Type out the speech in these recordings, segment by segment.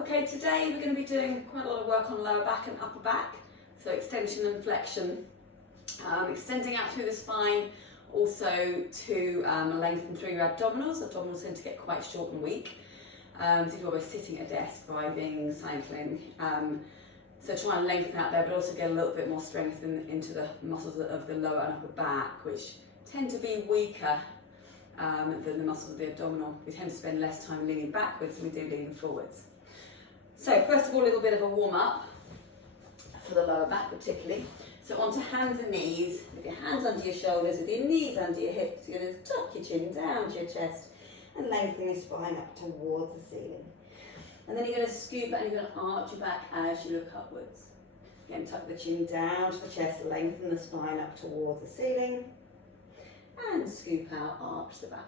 Okay, today we're going to be doing quite a lot of work on lower back and upper back, so extension and flexion, extending out through the spine, also to lengthen through your abdominals. Abdominals tend to get quite short and weak, so if you're always sitting at a desk, driving, cycling, so try and lengthen out there, but also get a little bit more strength into the muscles of the lower and upper back, which tend to be weaker than the muscles of the abdominal. We tend to spend less time leaning backwards than we do leaning forwards. So first of all, a little bit of a warm up for the lower back particularly. So onto hands and knees, with your hands under your shoulders, with your knees under your hips. You're going to tuck your chin down to your chest and lengthen your spine up towards the ceiling. And then you're going to scoop and you're going to arch your back as you look upwards. Again, tuck the chin down to the chest, lengthen the spine up towards the ceiling. And scoop out, arch the back.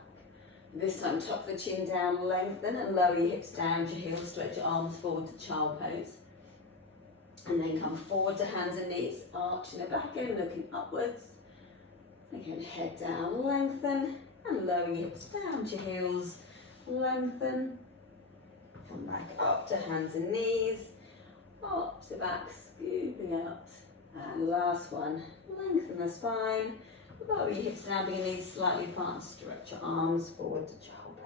This time, tuck the chin down, lengthen and lower your hips down to your heels, stretch your arms forward to child pose. And then come forward to hands and knees, arching the back in, looking upwards. Again, head down, lengthen, and lower your hips down to your heels, lengthen. Come back up to hands and knees, arch the back, scooping out. And last one, lengthen the spine. Lower your hips down, bring your knees slightly apart, stretch your arms forward to child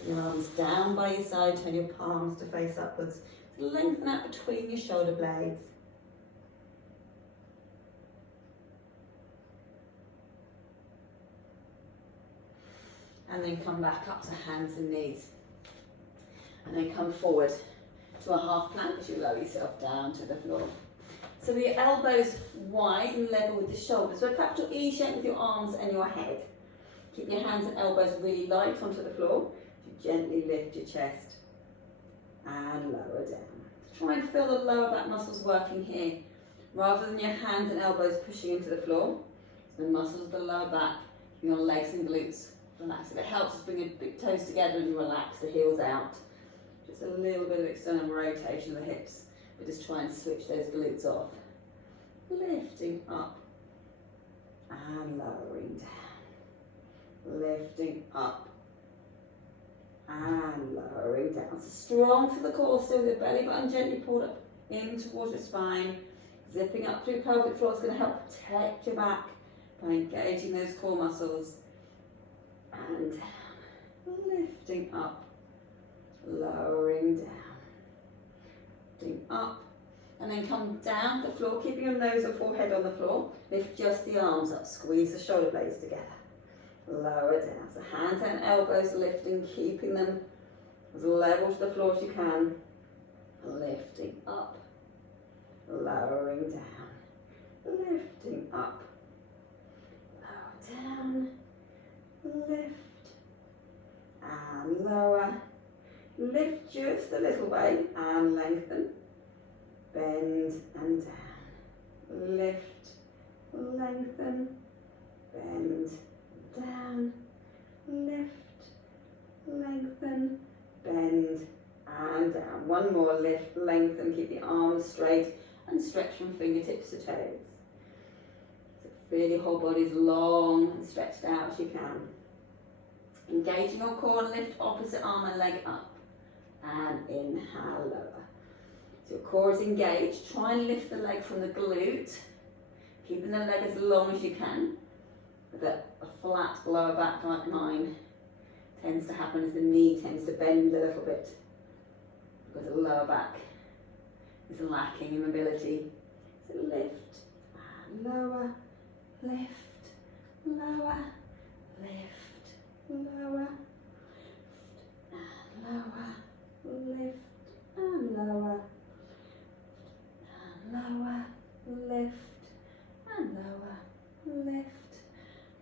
pose. Your arms down by your side, turn your palms to face upwards. Lengthen out between your shoulder blades. And then come back up to hands and knees. And then come forward to a half plank as you lower yourself down to the floor. So with your elbows wide and level with the shoulders. So a capital E shape with your arms and your head. Keep your hands and elbows really light onto the floor. You gently lift your chest and lower down. Try and feel the lower back muscles working here. Rather than your hands and elbows pushing into the floor, the muscles of the lower back, your legs and glutes relax. If it helps, just bring your big toes together and you relax the heels out. Just a little bit of external rotation of the hips. But just try and switch those glutes off. Lifting up and lowering down. Lifting up and lowering down. So strong through the core, still with the belly button gently pulled up in towards your spine. Zipping up through pelvic floor is going to help protect your back by engaging those core muscles. And down. Lifting up, lowering down. Up and then come down the floor, keeping your nose or forehead on the floor. Lift just the arms up, squeeze the shoulder blades together. Lower down. So hands and elbows lifting, keeping them as level to the floor as you can. Lifting up, lowering down. Lifting up, lower down. Lift and lower. Lift just a little way and lengthen, bend and down, lift, lengthen, bend, down, lift, lengthen, bend and down. One more, lift, lengthen, keep the arms straight and stretch from fingertips to toes. So feel your whole body as long and stretched out as you can. Engaging your core, lift opposite arm and leg up. And inhale, lower. So your core is engaged. Try and lift the leg from the glute, keeping the leg as long as you can. With a flat lower back like mine tends to happen as the knee tends to bend a little bit because the lower back is lacking in mobility. So lift and lower, lift, lower, lift, lower, and lower. Lift and lower, and lower, lift and lower, lift,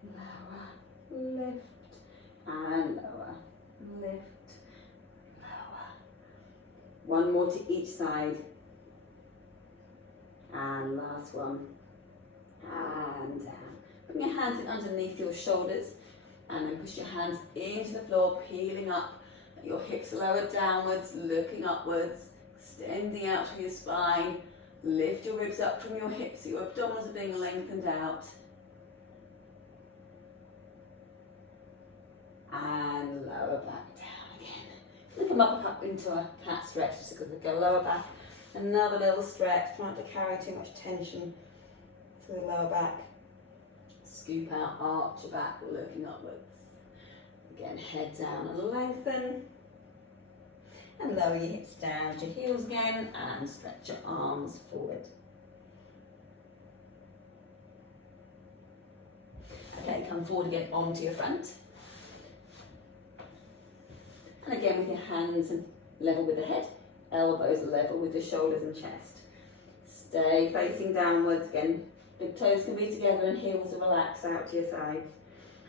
lower, lift and lower, lift, lower. One more to each side. And last one. And down. Bring your hands in underneath your shoulders and then push your hands into the floor, peeling up. Your hips lower downwards, looking upwards, extending out from your spine. Lift your ribs up from your hips so your abdominals are being lengthened out. And lower back down. come up into a cat stretch, just to go lower back. Another little stretch, try not to carry too much tension to the lower back. Scoop out, arch your back, looking upwards. Again, head down and lengthen. And lower your hips down to your heels again and stretch your arms forward. Okay, come forward again onto your front. And again with your hands level with the head, elbows level with the shoulders and chest. Stay facing downwards again. Big toes can be together and heels will relax out to your sides.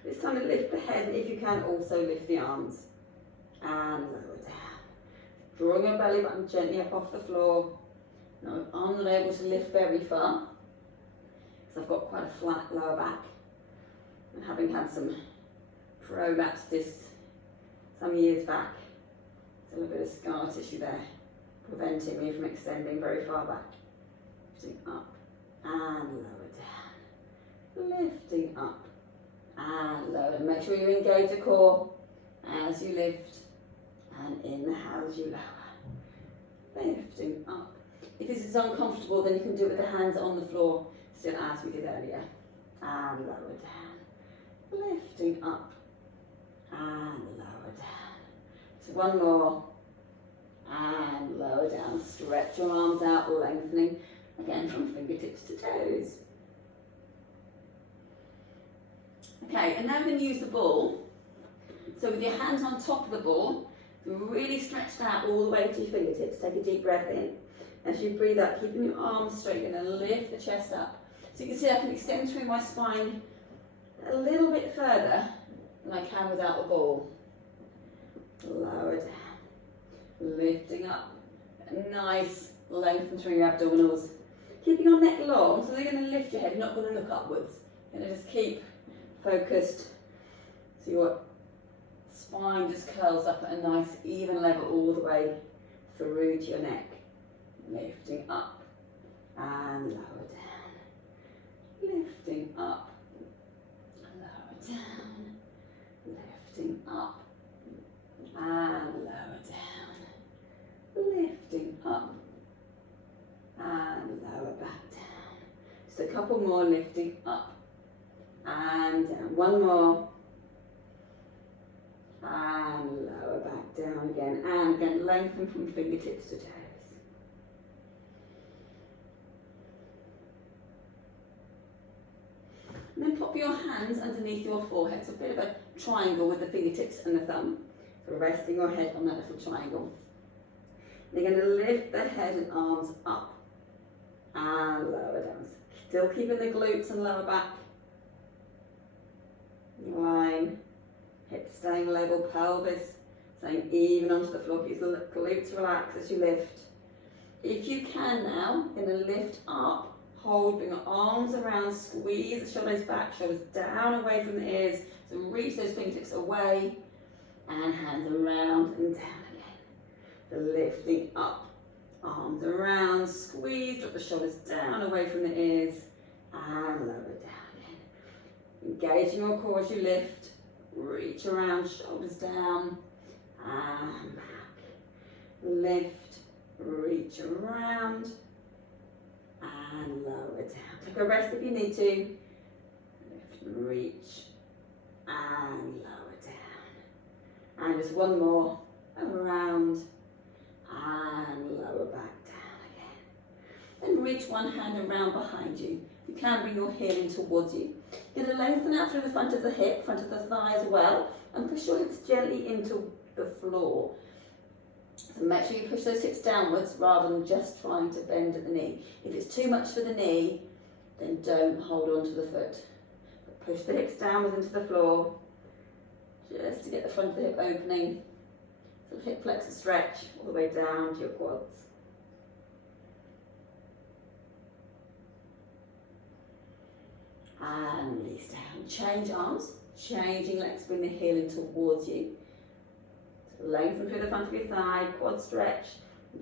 This time to lift the head, and if you can also lift the arms. And lower down. Drawing your belly button gently up off the floor. Now I'm not able to lift very far because I've got quite a flat lower back. And having had some prolapse discs some years back, there's a little bit of scar tissue there, preventing me from extending very far back. Lifting up and lower down. Lifting up and lower. Make sure you engage the core as you lift and inhale as you lower. Lifting up. If this is uncomfortable, then you can do it with the hands on the floor, still as we did earlier. And lower down. Lifting up and lower down. So one more and lower down. Stretch your arms out, lengthening again from fingertips to toes. Okay, and now we're going to use the ball. So with your hands on top of the ball, really stretched out all the way to your fingertips. Take a deep breath in. As you breathe up, keeping your arms straight, you're going to lift the chest up. So you can see I can extend through my spine a little bit further than I can without the ball. Lower down, lifting up, a nice lengthen through your abdominals. Keeping your neck long, so they're going to lift your head, you're not going to look upwards. You're going to just keep focused so your spine just curls up at a nice even level all the way through to your neck. Lifting up and lower down, lifting up. Down, lifting up and lower down, lifting up and lower back down. Just a couple more, lifting up and down. One more and lower back down again, and again lengthen from fingertips to toes. And then pop your hands underneath your forehead, so a bit of a triangle with the fingertips and the thumb. So resting your head on that little triangle. And you're going to lift the head and arms up and lower down. Still keeping the glutes and lower back in line. Hips staying level, pelvis staying even onto the floor. Keep the glutes relax as you lift. If you can now, you're going to lift up. Hold, bring your arms around, squeeze the shoulders back, shoulders down away from the ears. So reach those fingertips away and hands around and down again. So lifting up, arms around, squeeze, drop the shoulders down away from the ears and lower down again. Engaging your core as you lift, reach around, shoulders down and back. Lift, reach around and lower down. Take a rest if you need to. Lift and reach and lower down. And just one more. Around and lower back down again. Then reach one hand around behind you. You can bring your heel in towards you. You're going to lengthen out through the front of the hip, front of the thigh as well, and push your hips gently into the floor. So make sure you push those hips downwards rather than just trying to bend at the knee. If it's too much for the knee, then don't hold on to the foot. But push the hips downwards into the floor, just to get the front of the hip opening. So hip flexor stretch all the way down to your quads. And release down. Change arms, changing legs, bring the heel in towards you. Lengthen through the front of your thigh, quad stretch.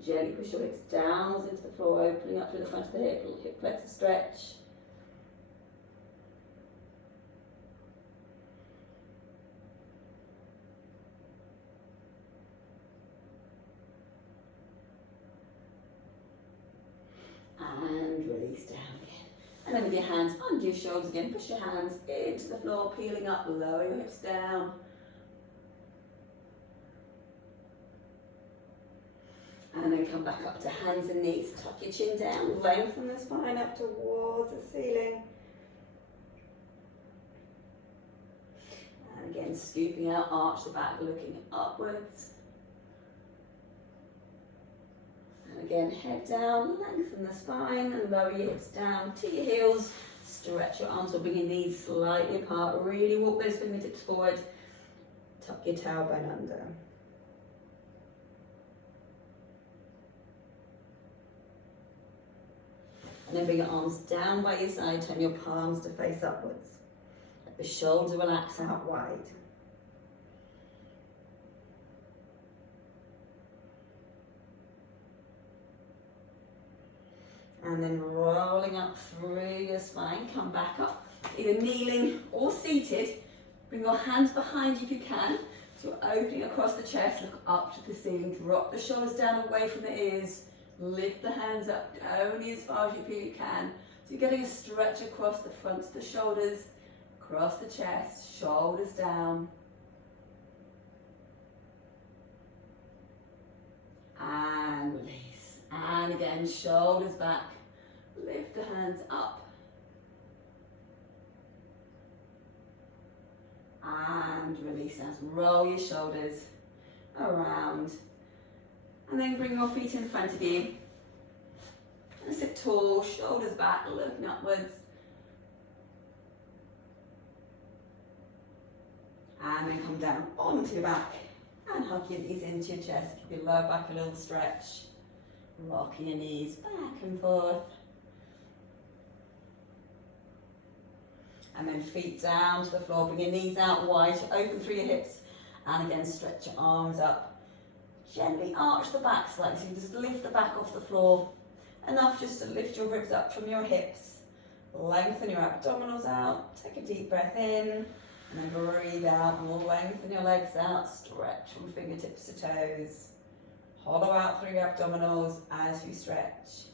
Gently push your hips downwards into the floor, opening up through the front of the hip, little hip flexor stretch. release down again. And then with your hands under your shoulders again, push your hands into the floor, peeling up, lower your hips down. And then come back up to hands and knees, tuck your chin down, lengthen the spine up towards the ceiling. And again, scooping out, arch the back, looking upwards. And again, head down, lengthen the spine and lower your hips down to your heels. Stretch your arms or bring your knees slightly apart. Really walk those fingertips forward. Tuck your tailbone under. And then bring your arms down by your side, turn your palms to face upwards. Let the shoulder relax out wide. And then rolling up through your spine, come back up, either kneeling or seated. Bring your hands behind you if you can. So you're opening across the chest, look up to the ceiling, drop the shoulders down away from the ears. Lift the hands up only as far as you feel you can. So you're getting a stretch across the front of the shoulders, across the chest, shoulders down. And release. And again, shoulders back. Lift the hands up. And release as roll your shoulders around. And then bring your feet in front of you. And sit tall, shoulders back, looking upwards. And then come down onto your back. And hug your knees into your chest. Keep your lower back a little stretch. Rocking your knees back and forth. And then feet down to the floor. Bring your knees out wide, open through your hips. And again, stretch your arms up. Gently arch the back slightly, so you just lift the back off the floor. Enough just to lift your ribs up from your hips. Lengthen your abdominals out. Take a deep breath in. And then breathe out and lengthen your legs out. Stretch from fingertips to toes. Hollow out through your abdominals as you stretch.